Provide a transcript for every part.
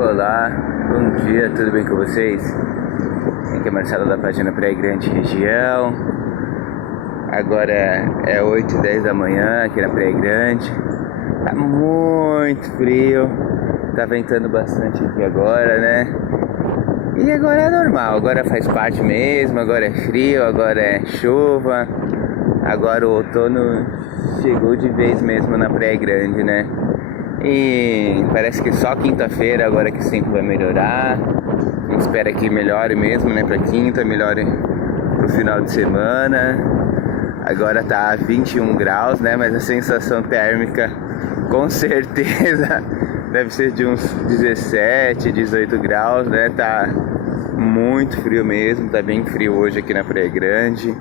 Olá, bom dia, tudo bem com vocês? Aqui é Marcelo da página Praia Grande, Região. Agora é 8h10 da manhã aqui na Praia Grande. Tá muito frio, tá ventando bastante aqui agora, né? E agora é normal, agora faz parte mesmo, agora é frio, agora é chuva. Agora o outono chegou de vez mesmo na Praia Grande, né? E parece que só quinta-feira agora que o tempo vai melhorar. A gente espera que melhore mesmo, né? Pra quinta, melhore pro final de semana. Agora tá 21 graus, né? Mas a sensação térmica com certeza deve ser de uns 17, 18 graus, né? Tá muito frio mesmo, tá bem frio hoje aqui na Praia Grande.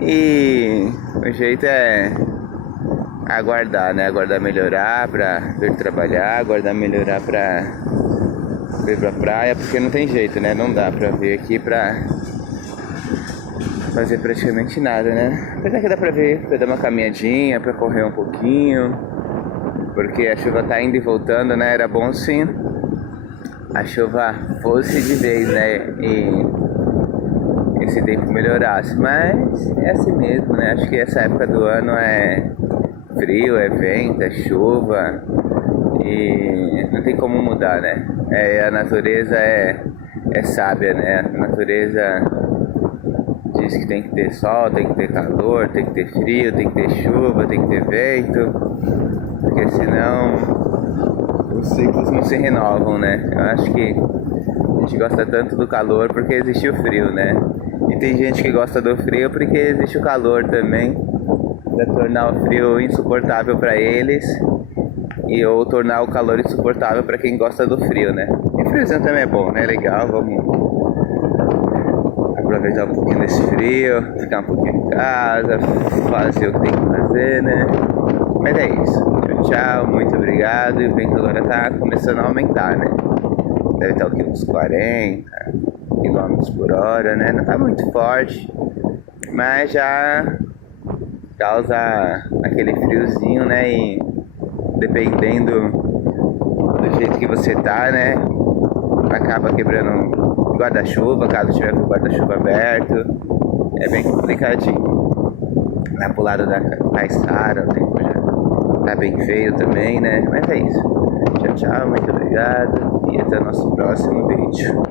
E o jeito é aguardar, né? Aguardar melhorar pra vir trabalhar, aguardar melhorar pra vir pra praia, porque não tem jeito, né? Não dá pra vir aqui pra fazer praticamente nada, né? Apesar que dá pra vir, pra dar uma caminhadinha, pra correr um pouquinho, porque a chuva tá indo e voltando, né? Era bom se a chuva fosse de vez, né? E esse tempo melhorasse, mas é assim mesmo, né? Acho que essa época do ano é frio, é vento, é chuva e não tem como mudar, né? A natureza é sábia, né? A natureza diz que tem que ter sol, tem que ter calor, tem que ter frio, tem que ter chuva, tem que ter vento, porque senão os ciclos não se renovam, né? Eu acho que a gente gosta tanto do calor porque existe o frio, né? E tem gente que gosta do frio porque existe o calor também, para tornar o frio insuportável para eles ou tornar o calor insuportável para quem gosta do frio, né? E friozinho também é bom, né? Legal, vamos aproveitar um pouquinho desse frio, ficar um pouquinho em casa, fazer o que tem que fazer, né? Mas é isso. Tchau, tchau, muito obrigado. E o vento agora tá começando a aumentar, né? Deve estar aqui uns 40 km por hora, né? Não tá muito forte, mas já causa aquele friozinho, né? E dependendo do jeito que você tá, né? Acaba quebrando o guarda-chuva, caso tiver com o guarda-chuva aberto. É bem complicadinho. Lá pro lado da Caissara, o tempo já tá bem feio também, né? Mas é isso. Tchau, tchau, muito obrigado e até o nosso próximo vídeo.